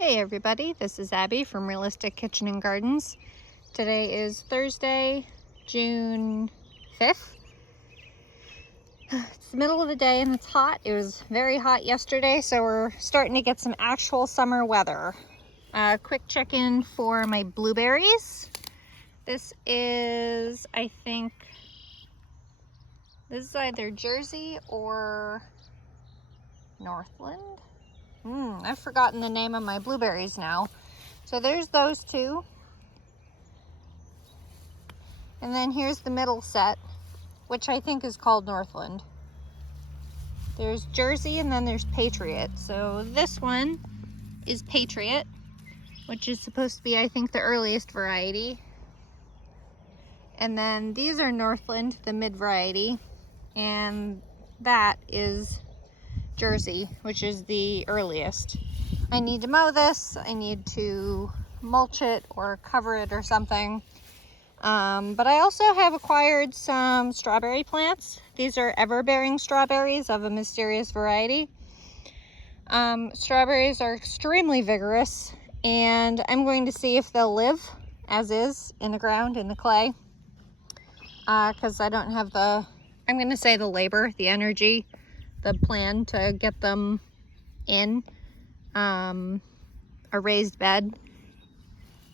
Hey everybody, this is Abby from Realistic Kitchen and Gardens. Today is Thursday, June 5th. It's the middle of the day and it's hot. It was very hot yesterday, so we're starting to get some actual summer weather. Quick check-in for my blueberries. This is, I think, this is either Jersey or Northland. I've forgotten the name of my blueberries now. So there's those two. And then here's the middle set, which I think is called Northland. There's Jersey and then there's Patriot. So this one is Patriot, which is supposed to be, I think, the earliest variety. And then these are Northland, the mid variety. And that is Jersey, which is the earliest. I need to mow this. I need to mulch it or cover it or something. But I also have acquired some strawberry plants. These are ever-bearing strawberries of a mysterious variety. Strawberries are extremely vigorous, and I'm going to see if they'll live as is in the ground, in the clay, because I don't have the, I'm going to say the labor, the energy, the plan to get them in a raised bed.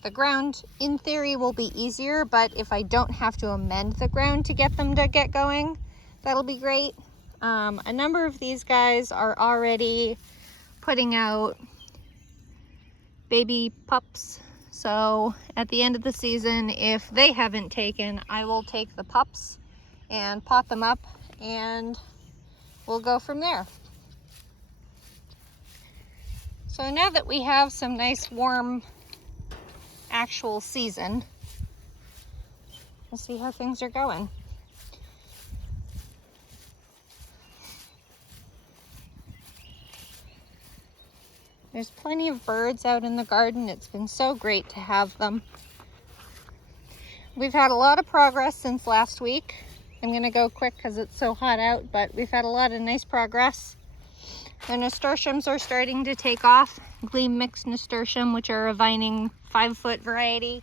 The ground, in theory, will be easier, but if I don't have to amend the ground to get them to get going, that'll be great. A number of these guys are already putting out baby pups. So at the end of the season, if they haven't taken, I will take the pups and pot them up, and we'll go from there. So now that we have some nice warm actual season, we'll see how things are going. There's plenty of birds out in the garden. It's been so great to have them. We've had a lot of progress since last week. I'm gonna go quick because it's so hot out, but we've had a lot of nice progress. The nasturtiums are starting to take off. Gleam mixed nasturtium, which are a vining 5-foot variety.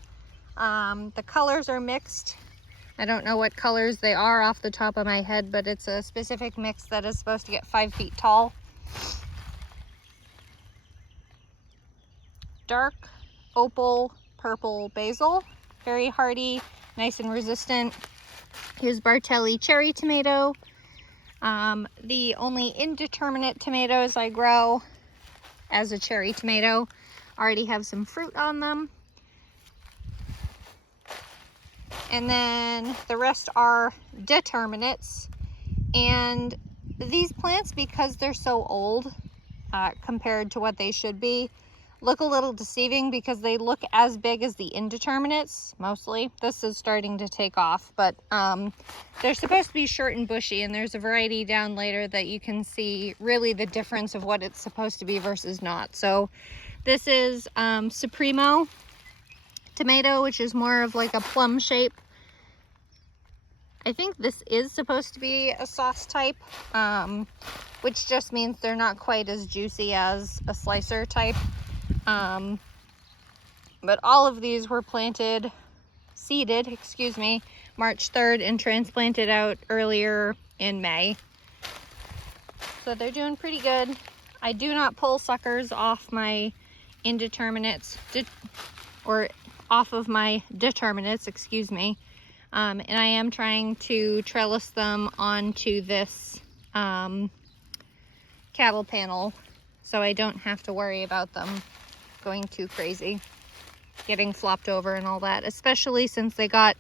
The colors are mixed. I don't know what colors they are off the top of my head, but it's a specific mix that is supposed to get 5 feet tall. Dark opal purple basil, very hardy, nice and resistant. Here's Bartelli cherry tomato. The only indeterminate tomatoes I grow as a cherry tomato already have some fruit on them. And then the rest are determinates. And these plants, because they're so old compared to what they should be, look a little deceiving because they look as big as the indeterminates, mostly. This is starting to take off, but they're supposed to be short and bushy, and there's a variety down later that you can see really the difference of what it's supposed to be versus not. So this is Supremo tomato, which is more of like a plum shape. I think this is supposed to be a sauce type, which just means they're not quite as juicy as a slicer type. But all of these were seeded, March 3rd and transplanted out earlier in May. So they're doing pretty good. I do not pull suckers off my indeterminates, or off of my determinates, and I am trying to trellis them onto this cattle panel so I don't have to worry about them going too crazy, getting flopped over and all that, especially since they got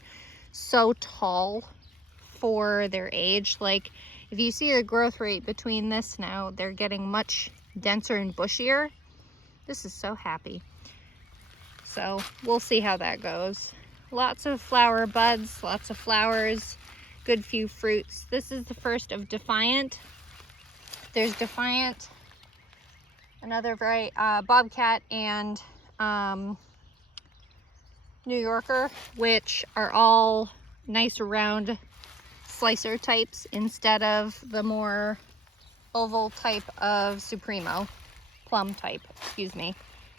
so tall for their age. Like, if you see the growth rate between this now, they're getting much denser and bushier. This is so happy. So we'll see how that goes. Lots of flower buds, lots of flowers, good few fruits. This is the first of Defiant. There's Defiant, another variety, Bobcat, and New Yorker, which are all nice round slicer types instead of the more oval type of Supremo, plum type,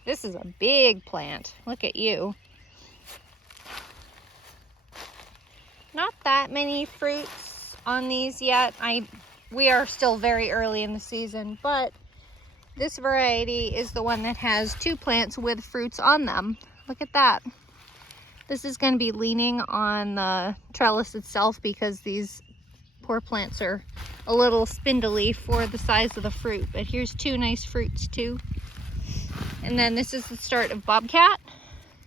This is a big plant. Look at you. Not that many fruits on these yet. We are still very early in the season, but this variety is the one that has 2 plants with fruits on them. Look at that. This is going to be leaning on the trellis itself because these poor plants are a little spindly for the size of the fruit. But here's 2 nice fruits too. And then this is the start of Bobcat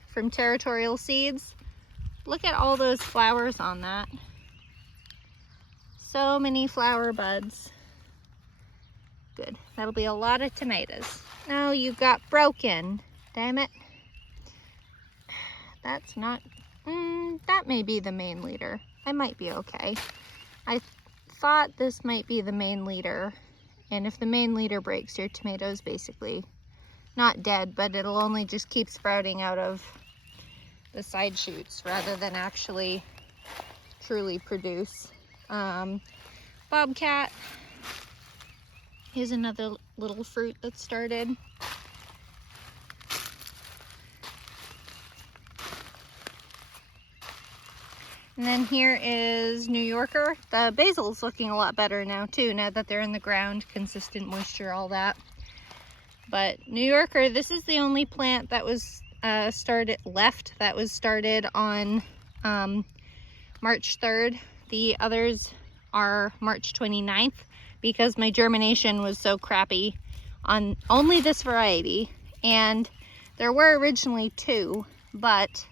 from Territorial Seeds. Look at all those flowers on that. So many flower buds. Good. That'll be a lot of tomatoes. No, you got broken. Damn it. That's not... that may be the main leader. I might be okay. I thought this might be the main leader. And if the main leader breaks, your tomatoes basically not dead, but it'll only just keep sprouting out of the side shoots rather than actually truly produce. Bobcat. Here's another little fruit that started. And then here is New Yorker. The basil's looking a lot better now too, now that they're in the ground, consistent moisture, all that. But New Yorker, this is the only plant that was started on March 3rd. The others are March 29th because my germination was so crappy on only this variety. And there were originally 2, but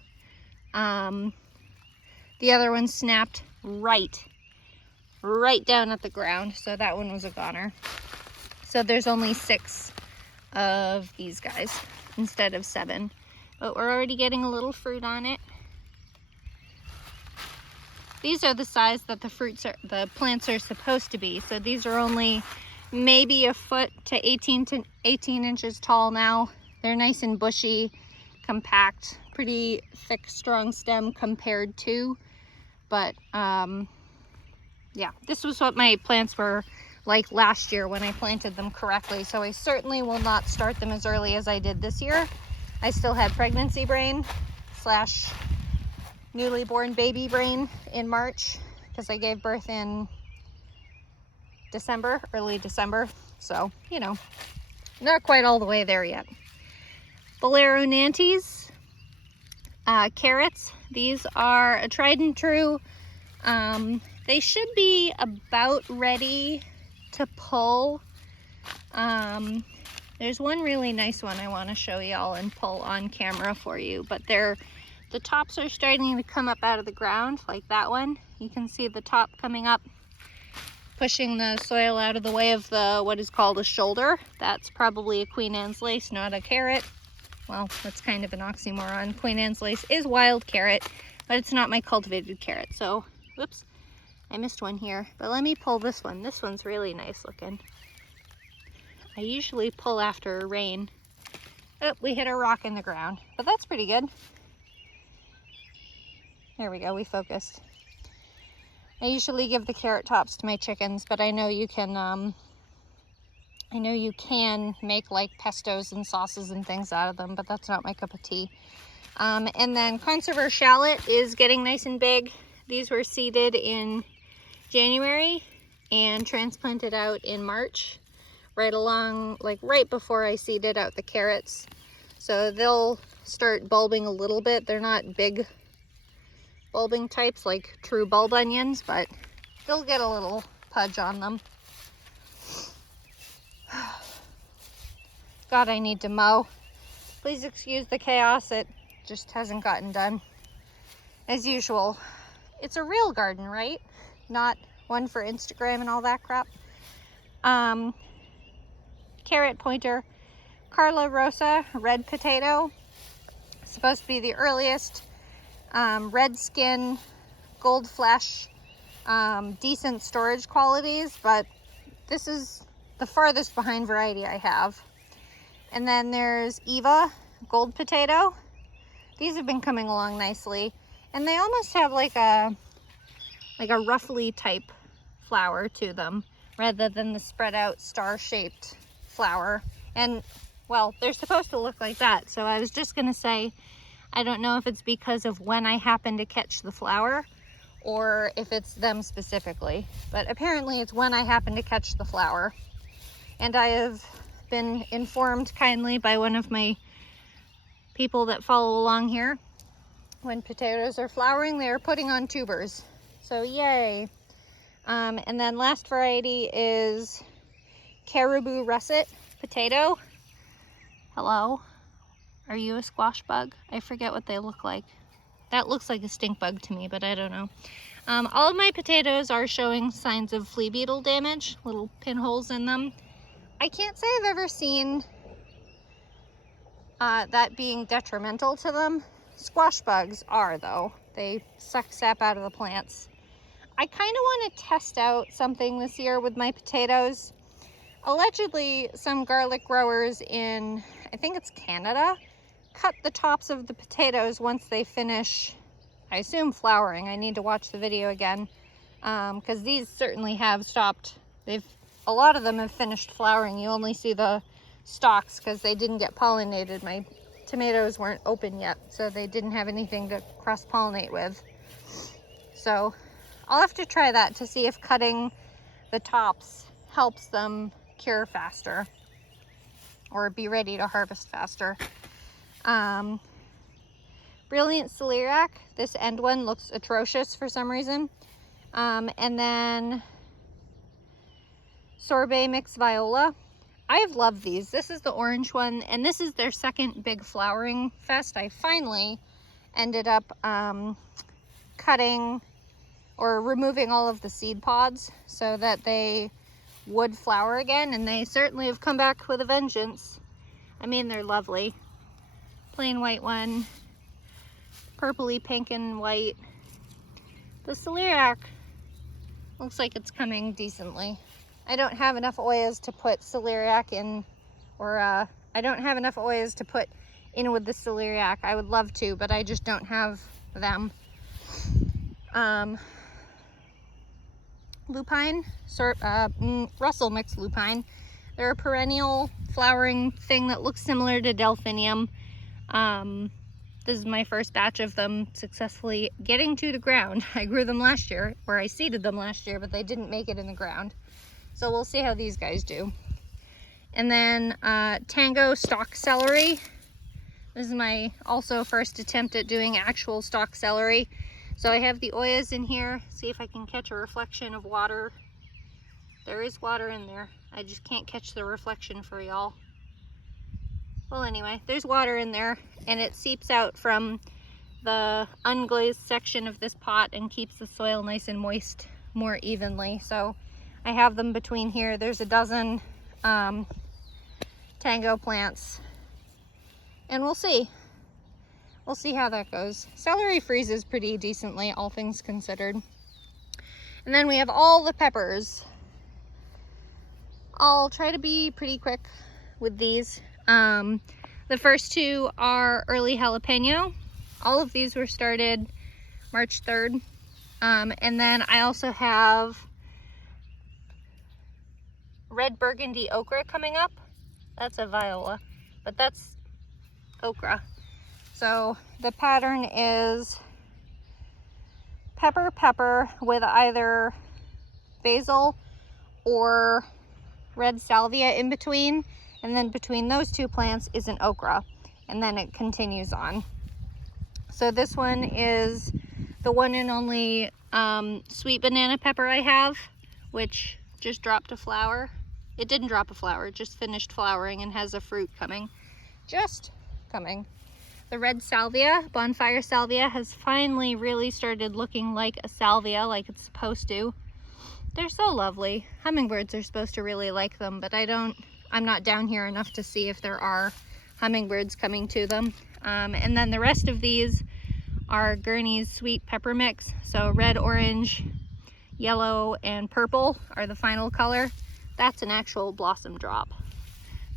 the other one snapped right down at the ground. So that one was a goner. So there's only 6 of these guys instead of 7. But we're already getting a little fruit on it. These are the size that the plants are supposed to be. So these are only maybe a foot to 18 inches tall now. They're nice and bushy, compact, pretty thick, strong stem compared to. But yeah, this was what my plants were like last year when I planted them correctly. So I certainly will not start them as early as I did this year. I still had pregnancy brain / newly born baby brain in March because I gave birth in December, early December. So, you know, not quite all the way there yet. Bolero Nantes, carrots. These are a tried and true. They should be about ready to pull. There's one really nice one I want to show y'all and pull on camera for you, but the tops are starting to come up out of the ground, like that one. You can see the top coming up, pushing the soil out of the way of what is called a shoulder. That's probably a Queen Anne's lace, not a carrot. Well, that's kind of an oxymoron. Queen Anne's lace is wild carrot, but it's not my cultivated carrot. So, whoops, I missed one here. But let me pull this one. This one's really nice looking. I usually pull after rain. Oh, we hit a rock in the ground, but that's pretty good. There we go, we focused. I usually give the carrot tops to my chickens, but I know you can make like pestos and sauces and things out of them, but that's not my cup of tea. And then Conserver Shallot is getting nice and big. These were seeded in January and transplanted out in March, right before I seeded out the carrots. So they'll start bulbing a little bit. They're not big bulbing types like true bulb onions, but they'll get a little pudge on them. God, I need to mow. Please excuse the chaos. It just hasn't gotten done. As usual, it's a real garden, right? Not one for Instagram and all that crap. Carrot pointer, Carla Rosa, red potato. Supposed to be the earliest. Red skin, gold flesh, decent storage qualities, but this is the farthest behind variety I have. And then there's Eva, gold potato. These have been coming along nicely, and they almost have like a ruffly type flower to them rather than the spread out star shaped flower. And well, they're supposed to look like that. So I was just gonna say, I don't know if it's because of when I happen to catch the flower or if it's them specifically, but apparently it's when I happen to catch the flower. And I have been informed kindly by one of my people that follow along here, when potatoes are flowering, they are putting on tubers. So yay. And then last variety is Caribou Russet potato. Hello, are you a squash bug? I forget what they look like. That looks like a stink bug to me, but I don't know. All of my potatoes are showing signs of flea beetle damage, little pinholes in them. I can't say I've ever seen that being detrimental to them. Squash bugs are, though. They suck sap out of the plants. I kind of want to test out something this year with my potatoes. Allegedly, some garlic growers in, I think it's Canada, cut the tops of the potatoes once they finish, I assume, flowering. I need to watch the video again, because these certainly have stopped. A lot of them have finished flowering. You only see the stalks because they didn't get pollinated. My tomatoes weren't open yet, so they didn't have anything to cross-pollinate with. So I'll have to try that to see if cutting the tops helps them cure faster or be ready to harvest faster. Brilliant celeriac, this end one looks atrocious for some reason. And then sorbet mix viola. I've loved these. This is the orange one, and this is their second big flowering fest. I finally ended up cutting or removing all of the seed pods so that they would flower again, and they certainly have come back with a vengeance. I mean, they're lovely. Plain white one, purpley pink and white. The celeriac looks like it's coming decently. I don't have enough oyas to put celeriac in, or I don't have enough oyas to put in with the celeriac. I would love to, but I just don't have them. Lupine, Russell mixed lupine. They're a perennial flowering thing that looks similar to delphinium. This is my first batch of them successfully getting to the ground. I grew them last year, or I seeded them last year, but they didn't make it in the ground. So we'll see how these guys do. And then Tango stock celery. This is my also first attempt at doing actual stock celery. So I have the oyas in here. See if I can catch a reflection of water. There is water in there. I just can't catch the reflection for y'all. Well, anyway, there's water in there, and it seeps out from the unglazed section of this pot and keeps the soil nice and moist more evenly. So I have them between here. There's a dozen Tango plants, and we'll see. We'll see how that goes. Celery freezes pretty decently, all things considered. And then we have all the peppers. I'll try to be pretty quick with these. The first two are early jalapeno. All of these were started March 3rd. And then I also have red burgundy okra coming up. That's a viola, but that's okra. So the pattern is pepper with either basil or red salvia in between, and then between those two plants is an okra, and then it continues on. So this one is the one and only sweet banana pepper I have, which just dropped a flower. It didn't drop a flower, it just finished flowering and has a fruit coming. Just coming. The red salvia, bonfire salvia, has finally really started looking like a salvia, like it's supposed to. They're so lovely. Hummingbirds are supposed to really like them, but I'm not down here enough to see if there are hummingbirds coming to them. And then the rest of these are Gurney's sweet pepper mix. So red, orange, yellow, and purple are the final color. That's an actual blossom drop.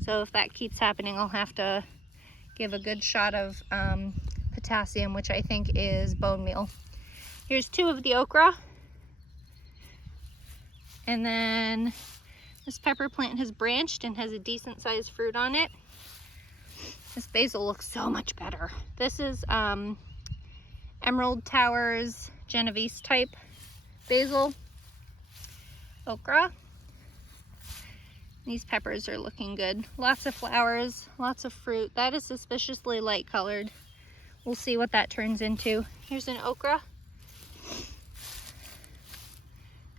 So if that keeps happening, I'll have to give a good shot of potassium, which I think is bone meal. Here's two of the okra. And then this pepper plant has branched and has a decent sized fruit on it. This basil looks so much better. This is Emerald Towers Genovese type basil. Okra. These peppers are looking good. Lots of flowers, lots of fruit. That is suspiciously light colored. We'll see what that turns into. Here's an okra.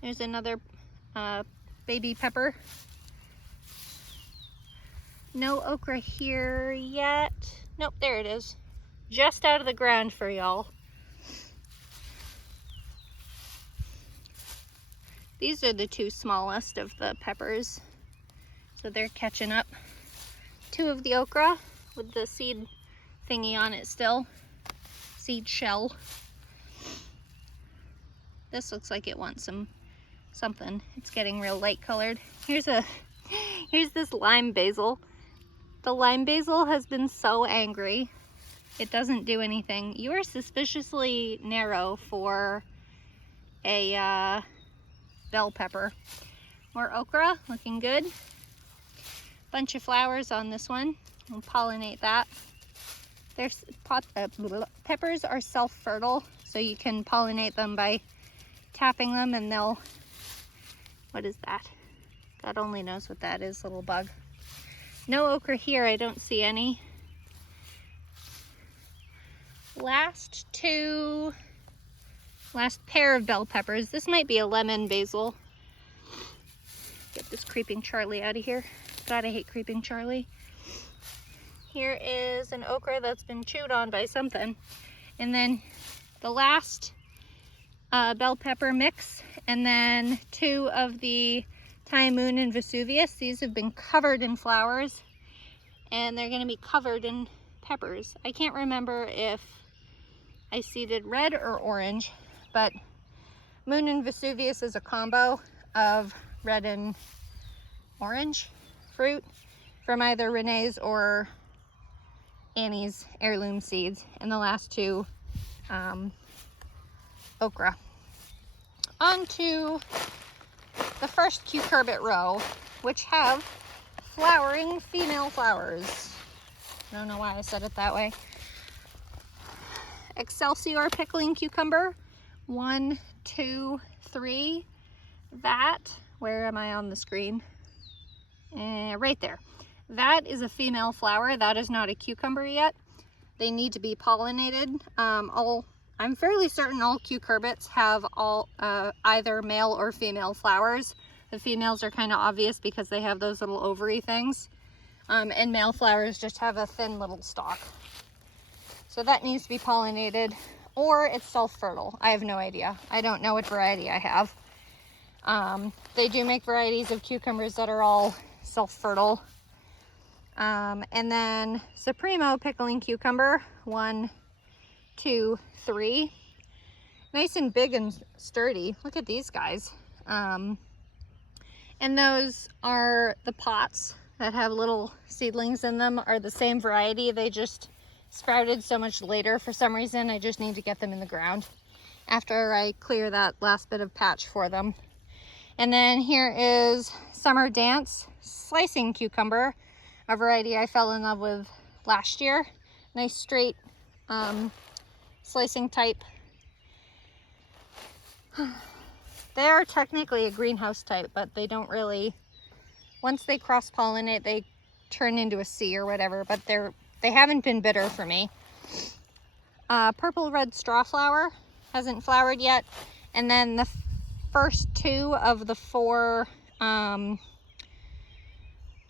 There's another baby pepper. No okra here yet. Nope, there it is. Just out of the ground for y'all. These are the two smallest of the peppers, so they're catching up. Two of the okra with the seed thingy on it still, seed shell. This looks like it wants something. It's getting real light colored. Here's this lime basil. The lime basil has been so angry. It doesn't do anything. You are suspiciously narrow for a bell pepper. More okra, looking good. Bunch of flowers on this one. We'll pollinate that. Peppers are self-fertile, so you can pollinate them by tapping them and they'll, what is that? God only knows what that is, little bug. No okra here, I don't see any. Last pair of bell peppers. This might be a lemon basil. Get this Creeping Charlie out of here. God, I hate Creeping Charlie. Here is an okra that's been chewed on by something. And then the last bell pepper mix, and then two of the Thai Moon and Vesuvius. These have been covered in flowers, and they're going to be covered in peppers. I can't remember if I seeded red or orange, but Moon and Vesuvius is a combo of red and orange fruit from either Renee's or Annie's heirloom seeds, and the last two okra. On to the first cucurbit row, which have flowering female flowers. I don't know why I said it that way. Excelsior pickling cucumber. 1, 2, 3. That, where am I on the screen? Right there. That is a female flower. That is not a cucumber yet. They need to be pollinated. I'm fairly certain all cucurbits have either male or female flowers. The females are kind of obvious because they have those little ovary things. And male flowers just have a thin little stalk. So that needs to be pollinated, or it's self-fertile. I have no idea. I don't know what variety I have. They do make varieties of cucumbers that are all self-fertile. And then Supremo pickling cucumber. 1, 2, 3. Nice and big and sturdy. Look at these guys. And those are the pots that have little seedlings in them, are the same variety. They just sprouted so much later for some reason. I just need to get them in the ground after I clear that last bit of patch for them. And then here is Summer Dance slicing cucumber, a variety I fell in love with last year. Nice straight slicing type. They are technically a greenhouse type, but they don't really, once they cross-pollinate, they turn into a C or whatever, but they haven't been bitter for me. Purple red strawflower hasn't flowered yet. And then the first two of the 4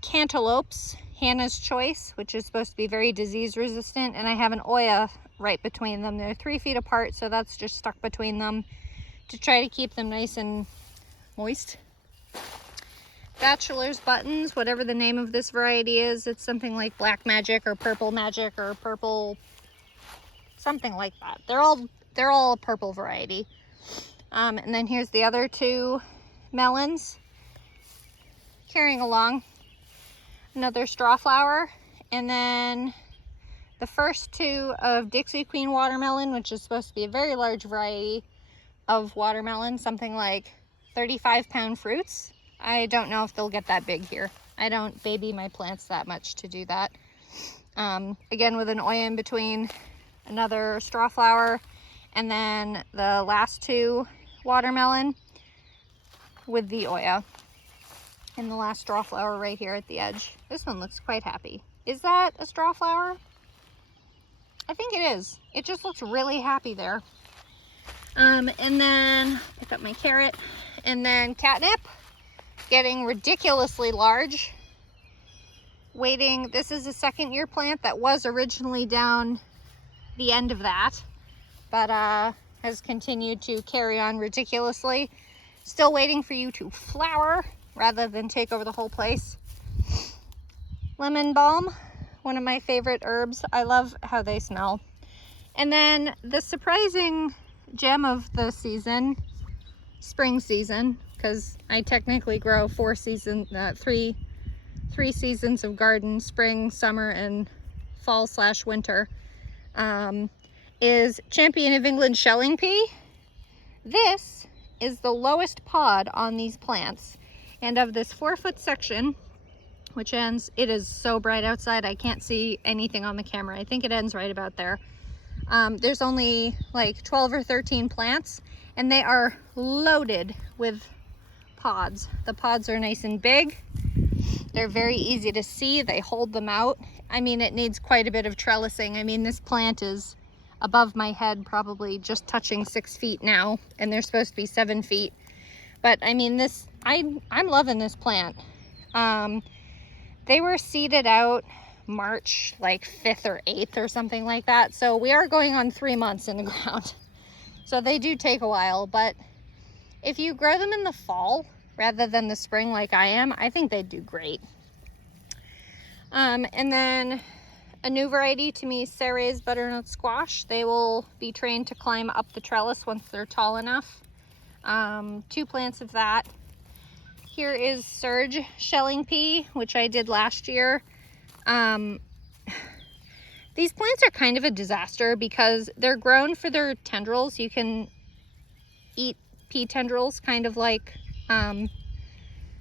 cantaloupes, Hannah's Choice, which is supposed to be very disease resistant, and I have an Oya right between them. They're 3 feet apart, so that's just stuck between them to try to keep them nice and moist. Bachelor's Buttons, whatever the name of this variety is. It's something like Black Magic or Purple Magic or Purple, something like that. They're all a purple variety. And then here's the other 2 melons carrying along. Another strawflower, and then the first 2 of Dixie Queen watermelon, which is supposed to be a very large variety of watermelon, something like 35-pound fruits. I don't know if they'll get that big here. I don't baby my plants that much to do that. Again, with an Oya in between, another straw flower, and then the last two watermelon with the Oya. And the last straw flower right here at the edge. This one looks quite happy. Is that a straw flower? I think it is. It just looks really happy there. And then pick up my carrot. And then catnip, getting ridiculously large. Waiting, this is a second year plant that was originally down the end of that, but has continued to carry on ridiculously. Still waiting for you to flower rather than take over the whole place. Lemon balm, one of my favorite herbs. I love how they smell. And then the surprising gem of the season, spring season, because I technically grow three seasons of garden, spring, summer, and fall/winter, is Champion of England shelling pea. This is the lowest pod on these plants, and of this 4-foot section, which ends, it is so bright outside I can't see anything on the camera. I think it ends right about there. There's only like 12 or 13 plants, and they are loaded with pods. The pods are nice and big. They're very easy to see. They hold them out. I mean, it needs quite a bit of trellising. I mean, this plant is above my head, probably just touching 6 feet now, and they're supposed to be 7 feet. But I mean, I'm loving this plant. They were seeded out March like 5th or 8th or something like that. So we are going on 3 months in the ground. So they do take a while, but if you grow them in the fall rather than the spring like I am, I think they'd do great. And then a new variety to me, Ceres butternut squash. They will be trained to climb up the trellis once they're tall enough. 2 plants of that. Here is Surge shelling pea, which I did last year. These plants are kind of a disaster because they're grown for their tendrils. You can eat pea tendrils, kind of like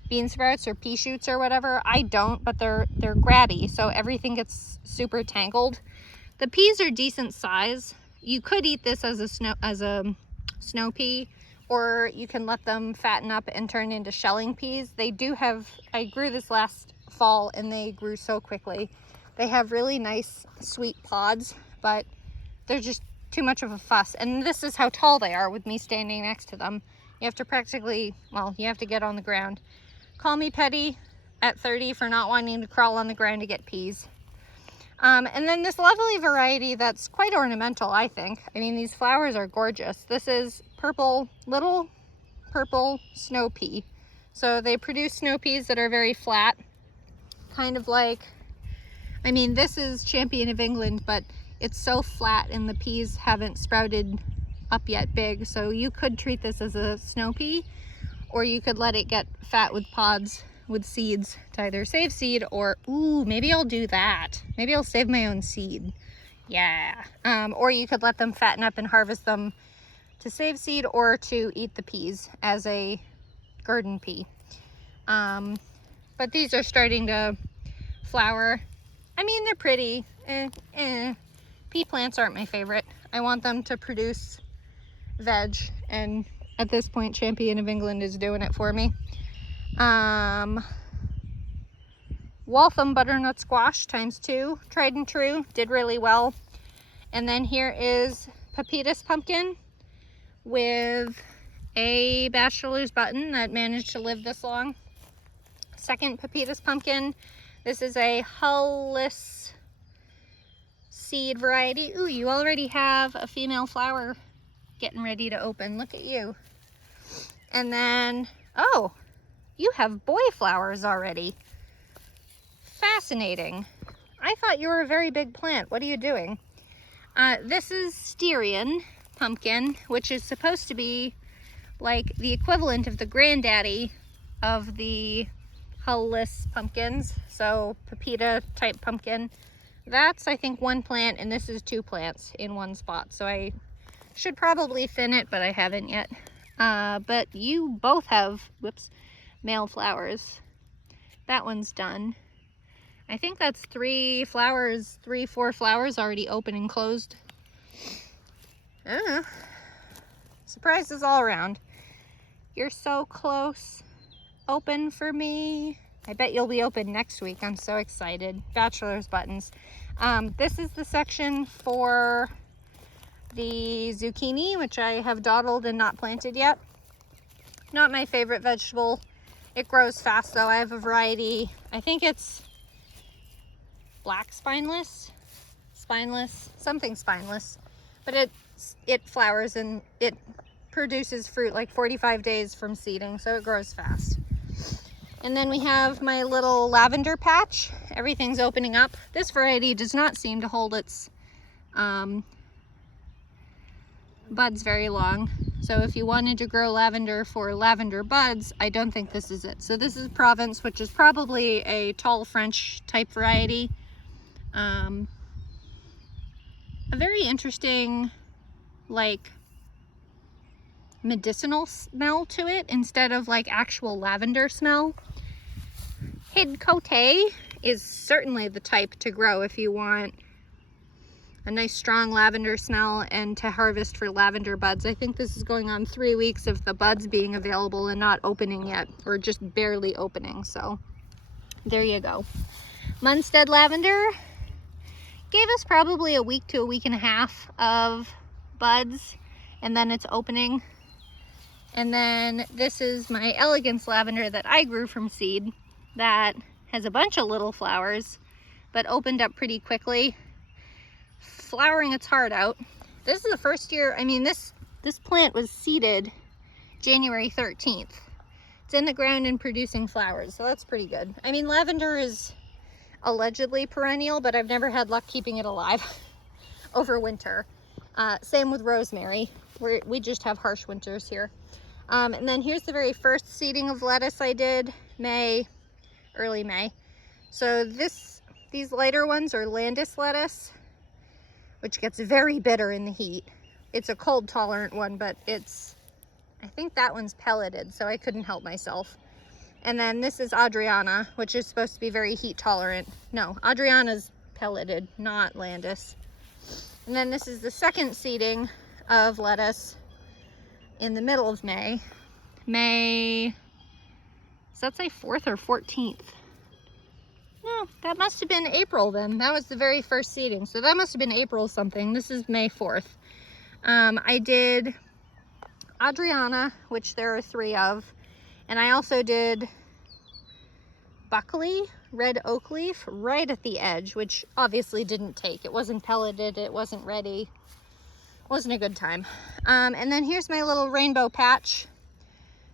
bean sprouts or pea shoots or whatever. I don't, but they're grabby, so everything gets super tangled. The peas are decent size. You could eat this as a snow pea, or you can let them fatten up and turn into shelling peas. They do have, I grew this last fall and they grew so quickly. They have really nice sweet pods, but they're just too much of a fuss. And this is how tall they are with me standing next to them. You have to practically, well, you have to get on the ground. Call me petty at 30 for not wanting to crawl on the ground to get peas. And then this lovely variety that's quite ornamental, I think. I mean, these flowers are gorgeous. This is little purple snow pea. So they produce snow peas that are very flat, kind of like, I mean, this is Champion of England, but it's so flat and the peas haven't sprouted up yet big. So you could treat this as a snow pea, or you could let it get fat with pods with seeds to either save seed or, ooh, maybe I'll do that. Maybe I'll save my own seed. Yeah. Or you could let them fatten up and harvest them to save seed or to eat the peas as a garden pea. But these are starting to flower. I mean, they're pretty. Pea plants aren't my favorite. I want them to produce veg, and at this point, Champion of England is doing it for me. Waltham butternut squash ×2, tried and true, did really well. And then here is Pepitas pumpkin with a bachelor's button that managed to live this long. Second Pepitas pumpkin. This is a hulless seed variety. Ooh, you already have a female flower getting ready to open. Look at you. And then, oh, you have boy flowers already. Fascinating. I thought you were a very big plant. What are you doing? This is Styrian pumpkin, which is supposed to be like the equivalent of the granddaddy of the hull-less pumpkins. So Pepita type pumpkin. That's, I think, 1 plant, and this is 2 plants in one spot. So I should probably thin it, but I haven't yet. But you both have, whoops, male flowers. That one's done. I think that's 3, 4 flowers already open and closed. I don't know. Surprises all around. You're so close. Open for me. I bet you'll be open next week. I'm so excited. Bachelor's buttons. This is the section for the zucchini, which I have dawdled and not planted yet. Not my favorite vegetable. It grows fast though. I have a variety. I think it's black spineless, something spineless, but it flowers and it produces fruit like 45 days from seeding, so it grows fast. And then we have my little lavender patch. Everything's opening up. This variety does not seem to hold its buds very long. So if you wanted to grow lavender for lavender buds, I don't think this is it. So this is Provence, which is probably a tall French type variety. A very interesting, like, medicinal smell to it instead of like actual lavender smell. Hid Cote is certainly the type to grow if you want a nice strong lavender smell and to harvest for lavender buds. I think this is going on 3 weeks of the buds being available and not opening yet, or just barely opening. So there you go. Munstead lavender gave us probably a week to a week and a half of buds, and then it's opening. And then this is my elegance lavender that I grew from seed that has a bunch of little flowers but opened up pretty quickly, flowering its heart out. This is the first year, I mean, this plant was seeded January 13th. It's in the ground and producing flowers, so that's pretty good. I mean, lavender is allegedly perennial, but I've never had luck keeping it alive over winter. Same with rosemary. We just have harsh winters here. And then here's the very first seeding of lettuce I did, early May. So these lighter ones are Landis lettuce, which gets very bitter in the heat. It's a cold tolerant one, but I think that one's pelleted, so I couldn't help myself. And then this is Adriana, which is supposed to be very heat tolerant. No, Adriana's pelleted, not Landis. And then this is the second seeding of lettuce in the middle of May. Does that say 4th or 14th? No, that must have been April then. That was the very first seeding. So that must have been April something. This is May 4th. I did Adriana, which there are 3 of. And I also did Buckley, red oak leaf, right at the edge, which obviously didn't take. It wasn't pelleted, it wasn't ready. Wasn't a good time. And then here's my little rainbow patch.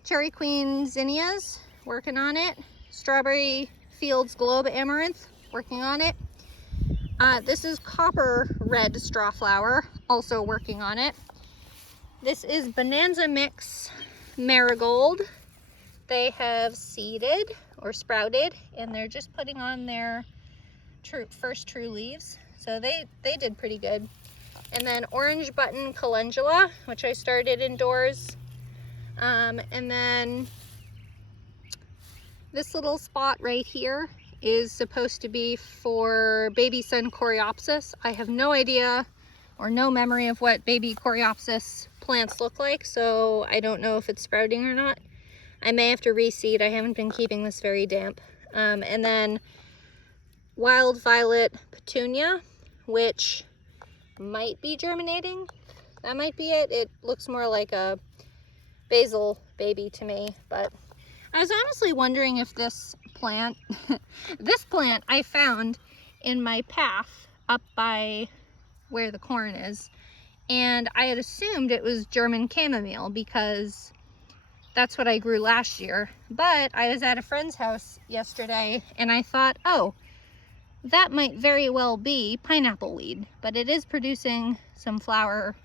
Cherry Queen zinnias, working on it. Strawberry Fields Globe Amaranth, working on it. This is Copper Red Strawflower, also working on it. This is Bonanza Mix Marigold. They have seeded or sprouted, and they're just putting on their first true leaves. So they did pretty good. And then Orange Button Calendula, which I started indoors. And then this little spot right here is supposed to be for baby sun Coreopsis. I have no idea or no memory of what baby Coreopsis plants look like, so I don't know if it's sprouting or not. I may have to reseed. I haven't been keeping this very damp. And then Wild Violet Petunia, which might be germinating. That might be it. It looks more like a basil baby to me, but I was honestly wondering if this plant, this plant I found in my path up by where the corn is, and I had assumed it was German chamomile because that's what I grew last year. But I was at a friend's house yesterday and I thought, oh, that might very well be pineapple weed, but it is producing some flower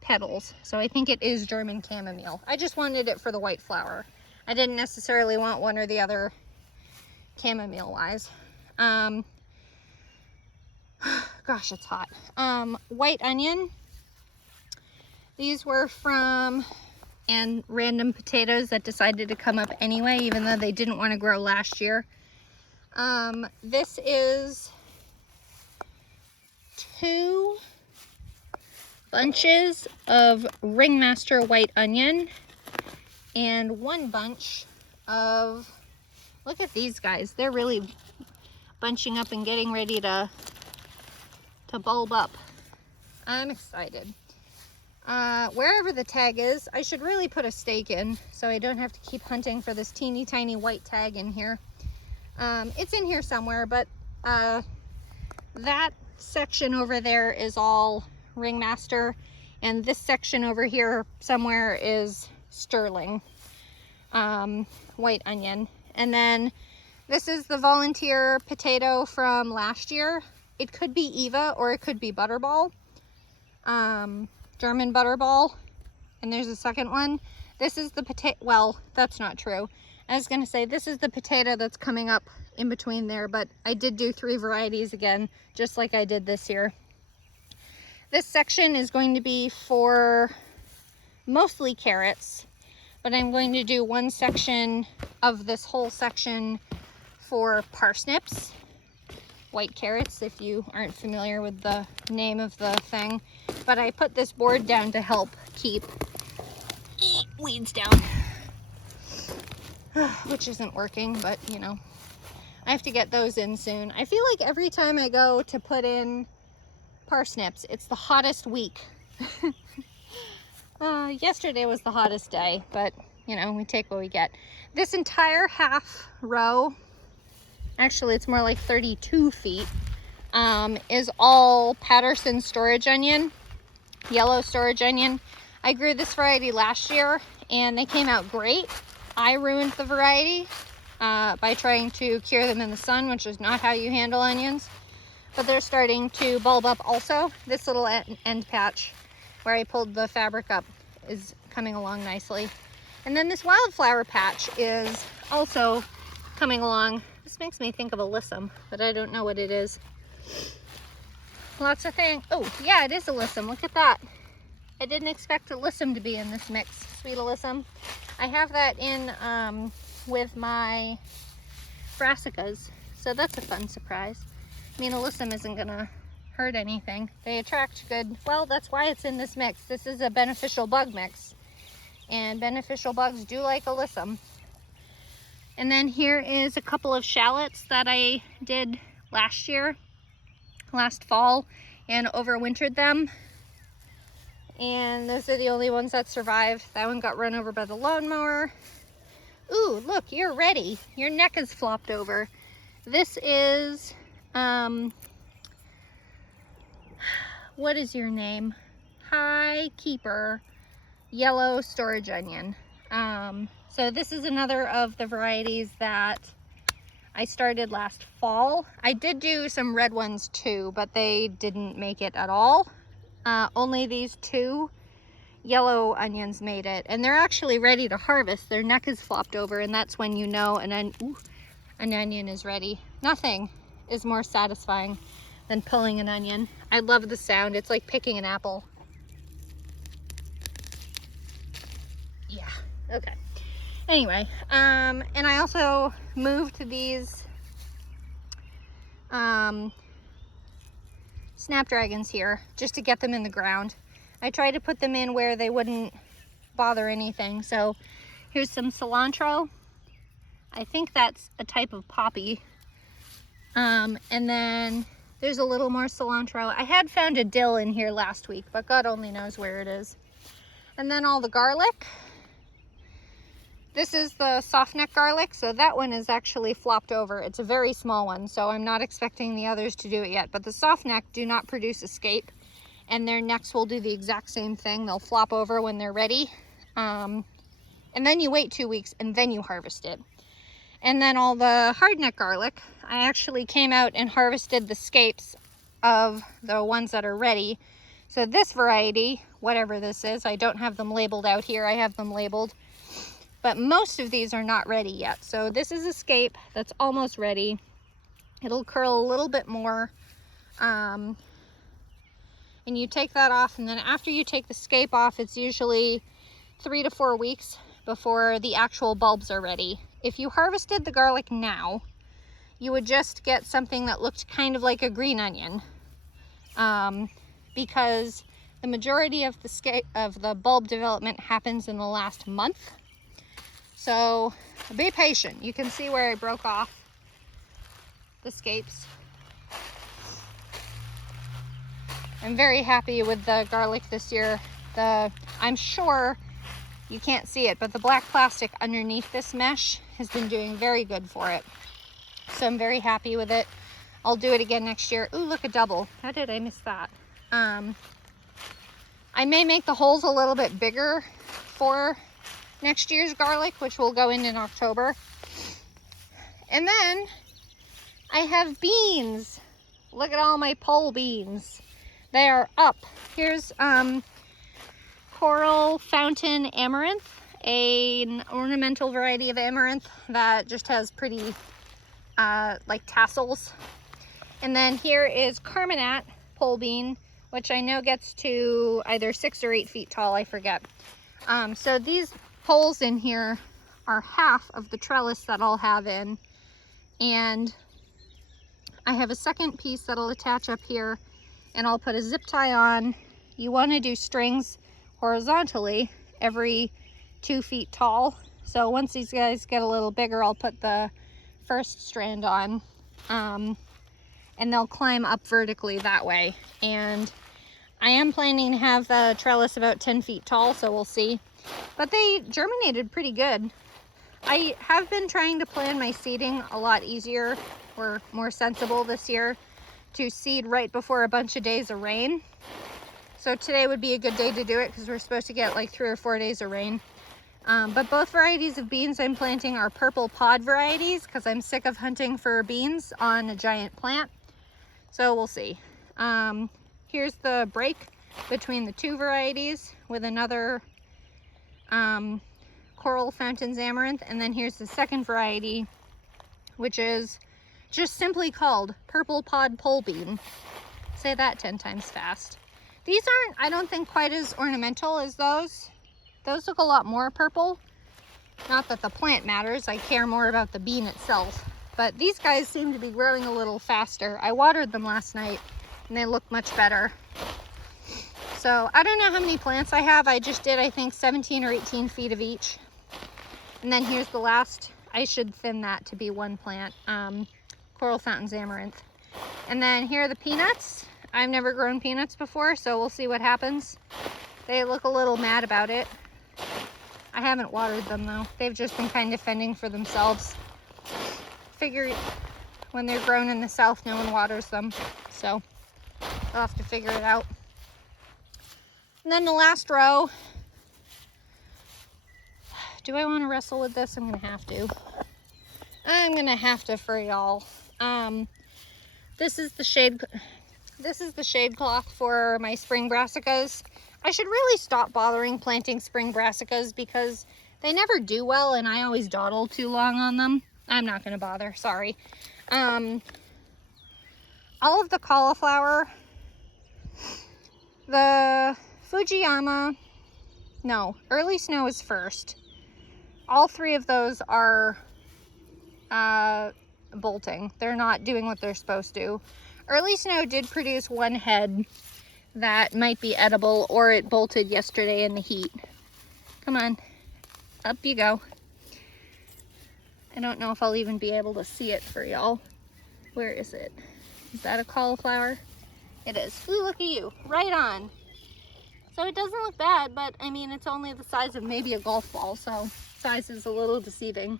petals, so I think it is German chamomile. I just wanted it for the white flower. I didn't necessarily want one or the other chamomile wise. Gosh, it's hot. White onion. These were from random potatoes that decided to come up anyway, even though they didn't want to grow last year. This is 2 bunches of Ringmaster white onion and 1 bunch of, look at these guys, they're really bunching up and getting ready to bulb up. I'm excited. Wherever the tag is, I should really put a stake in so I don't have to keep hunting for this teeny tiny white tag in here. It's in here somewhere, but that section over there is all Ringmaster, and this section over here somewhere is Sterling white onion. And then this is the volunteer potato from last year. It could be Eva or it could be Butterball, German Butterball. And there's a second one. This is the potato, well, that's not true. I was gonna say this is the potato that's coming up in between there, but I did do 3 varieties again, just like I did this year. This section is going to be for mostly carrots, but I'm going to do 1 section of this whole section for parsnips, white carrots, if you aren't familiar with the name of the thing. But I put this board down to help keep weeds down, which isn't working, but you know, I have to get those in soon. I feel like every time I go to put in parsnips, it's the hottest week. Yesterday was the hottest day, but you know, we take what we get. This entire half row, actually it's more like 32 feet, is all Patterson storage onion, yellow storage onion. I grew this variety last year and they came out great. I ruined the variety by trying to cure them in the sun, which is not how you handle onions. But they're starting to bulb up also. This little end patch where I pulled the fabric up is coming along nicely. And then this wildflower patch is also coming along. This makes me think of alyssum, but I don't know what it is. Lots of things. Oh, yeah, it is alyssum. Look at that. I didn't expect alyssum to be in this mix. Sweet alyssum. I have that in with my brassicas, so that's a fun surprise. I mean, alyssum isn't gonna hurt anything. They attract good, well, that's why it's in this mix. This is a beneficial bug mix, and beneficial bugs do like alyssum. And then here is a couple of shallots that I did last fall, and overwintered them. And those are the only ones that survived. That one got run over by the lawnmower. Ooh, look, you're ready. Your neck is flopped over. This is, what is your name? High Keeper yellow storage onion. So this is another of the varieties that I started last fall. I did do some red ones too, but they didn't make it at all. Only these 2 yellow onions made it, and they're actually ready to harvest. Their neck is flopped over, and that's when you know an onion is ready. Nothing is more satisfying than pulling an onion. I love the sound. It's like picking an apple. Yeah, okay. Anyway, and I also moved these snapdragons here just to get them in the ground. I tried to put them in where they wouldn't bother anything. So here's some cilantro. I think that's a type of poppy. And then there's a little more cilantro. I had found a dill in here last week, but God only knows where it is. And then all the garlic. This is the soft neck garlic, so that one is actually flopped over. It's a very small one, so I'm not expecting the others to do it yet. But the soft neck do not produce escape, and their necks will do the exact same thing. They'll flop over when they're ready. And then you wait 2 weeks, and then you harvest it. And then all the hardneck garlic, I actually came out and harvested the scapes of the ones that are ready. So this variety, whatever this is, I don't have them labeled out here. I have them labeled. But most of these are not ready yet. So this is a scape that's almost ready. It'll curl a little bit more. And you take that off, and then after you take the scape off, it's usually 3 to 4 weeks before the actual bulbs are ready. If you harvested the garlic now, you would just get something that looked kind of like a green onion, because the majority of the bulb development happens in the last month. So be patient. You can see where I broke off the scapes. I'm very happy with the garlic this year. I'm sure you can't see it, but the black plastic underneath this mesh has been doing very good for it. So I'm very happy with it. I'll do it again next year. Ooh, look, a double. How did I miss that? I may make the holes a little bit bigger for next year's garlic, which will go in October. And then I have beans. Look at all my pole beans. They are up. Here's Coral Fountain Amaranth, an ornamental variety of amaranth that just has pretty like tassels. And then here is Carminat pole bean, which I know gets to either 6 or 8 feet tall, I forget. So these poles in here are half of the trellis that I'll have in, and I have a second piece that'll attach up here, and I'll put a zip tie on. You want to do strings horizontally every 2 feet tall. So once these guys get a little bigger, I'll put the first strand on, and they'll climb up vertically that way. And I am planning to have the trellis about 10 feet tall, so we'll see. But they germinated pretty good. I have been trying to plan my seeding a lot easier or more sensible this year, to seed right before a bunch of days of rain. So today would be a good day to do it because we're supposed to get like 3 or 4 days of rain. But both varieties of beans I'm planting are purple pod varieties because I'm sick of hunting for beans on a giant plant. So we'll see. Here's the break between the 2 varieties with another Coral Fountains Amaranth. And then here's the second variety, which is just simply called Purple Pod Pole Bean. Say that 10 times fast. These aren't, I don't think, quite as ornamental as those. Those look a lot more purple. Not that the plant matters, I care more about the bean itself. But these guys seem to be growing a little faster. I watered them last night and they look much better. So I don't know how many plants I have. I just did, I think, 17 or 18 feet of each. And then here's the last. I should thin that to be 1 plant. Coral Fountains Amaranth. And then here are the peanuts. I've never grown peanuts before, so we'll see what happens. They look a little mad about it. I haven't watered them though. They've just been kind of fending for themselves. Figure when they're grown in the south, no one waters them. So I'll have to figure it out. And then the last row. Do I want to wrestle with this? I'm going to have to. I'm going to have to for y'all. This is the shade cloth for my spring brassicas. I should really stop bothering planting spring brassicas because they never do well and I always dawdle too long on them. I'm not going to bother, sorry. All of the cauliflower, the Fujiyama, no, Early Snow is first. All 3 of those are bolting. They're not doing what they're supposed to. Early Snow did produce 1 head that might be edible, or it bolted yesterday in the heat. Come on, up you go. I don't know if I'll even be able to see it for y'all. Where is it? Is that a cauliflower? It is. Ooh, look at you, right on. So it doesn't look bad, but I mean, it's only the size of maybe a golf ball, so size is a little deceiving.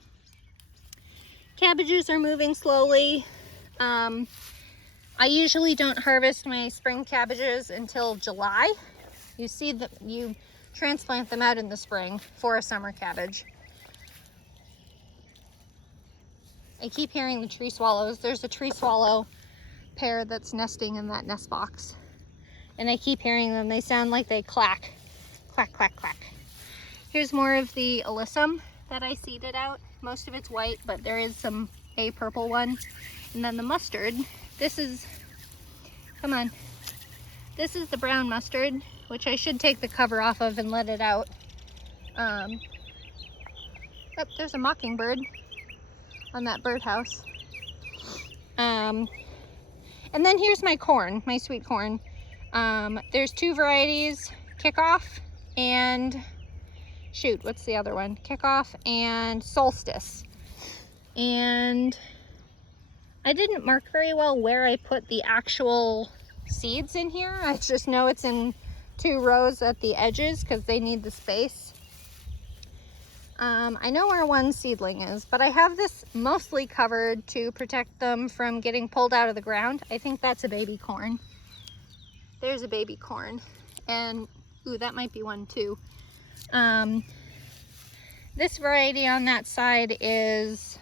Cabbages are moving slowly. I usually don't harvest my spring cabbages until July. You see that you transplant them out in the spring for a summer cabbage. I keep hearing the tree swallows. There's a tree swallow pair that's nesting in that nest box. And I keep hearing them. They sound like they clack. Clack, clack, clack. Here's more of the alyssum that I seeded out. Most of it's white, but there is a purple one. And then the mustard. This is, come on. This is the brown mustard, which I should take the cover off of and let it out. Oh, there's a mockingbird on that birdhouse. And then here's my corn, my sweet corn. There's 2 varieties, Kickoff and, shoot, what's the other one? Kickoff and Solstice. And I didn't mark very well where I put the actual seeds in here. I just know it's in 2 rows at the edges because they need the space. I know where one seedling is, but I have this mostly covered to protect them from getting pulled out of the ground. I think that's a baby corn. There's a baby corn. And, ooh, that might be one too. This variety on that side is,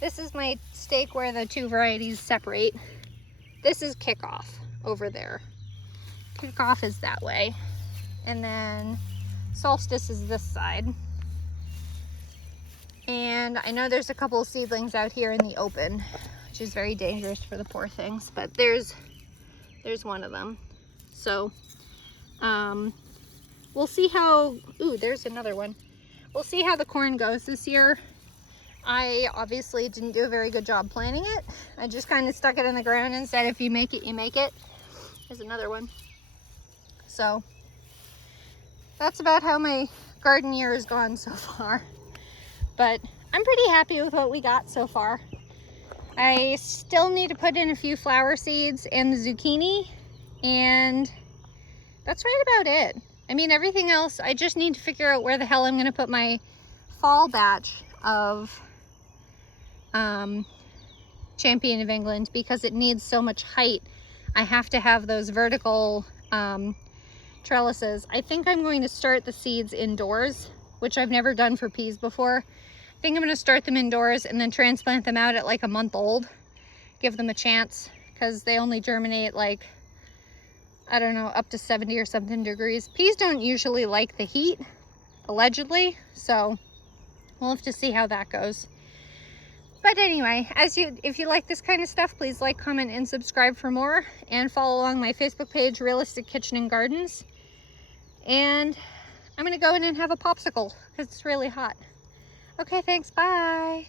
this is my stake where the 2 varieties separate. This is Kickoff over there. Kickoff is that way. And then Solstice is this side. And I know there's a couple of seedlings out here in the open, which is very dangerous for the poor things, but there's one of them. So we'll see how, ooh, there's another one. We'll see how the corn goes this year. I obviously didn't do a very good job planting it. I just kind of stuck it in the ground and said, if you make it, you make it. There's another one. So that's about how my garden year has gone so far. But I'm pretty happy with what we got so far. I still need to put in a few flower seeds and the zucchini, and that's right about it. I mean, everything else, I just need to figure out where the hell I'm gonna put my fall batch of Champion of England, because it needs so much height. I have to have those vertical trellises. I think I'm going to start the seeds indoors, which I've never done for peas before. I think I'm going to start them indoors and then transplant them out at like a month old. Give them a chance, because they only germinate like, I don't know, up to 70 or something degrees. Peas don't usually like the heat, allegedly, so we'll have to see how that goes. But anyway, if you like this kind of stuff, please like, comment, and subscribe for more, and follow along my Facebook page, Realistic Kitchen and Gardens. And I'm gonna go in and have a popsicle because it's really hot. Okay, thanks, bye.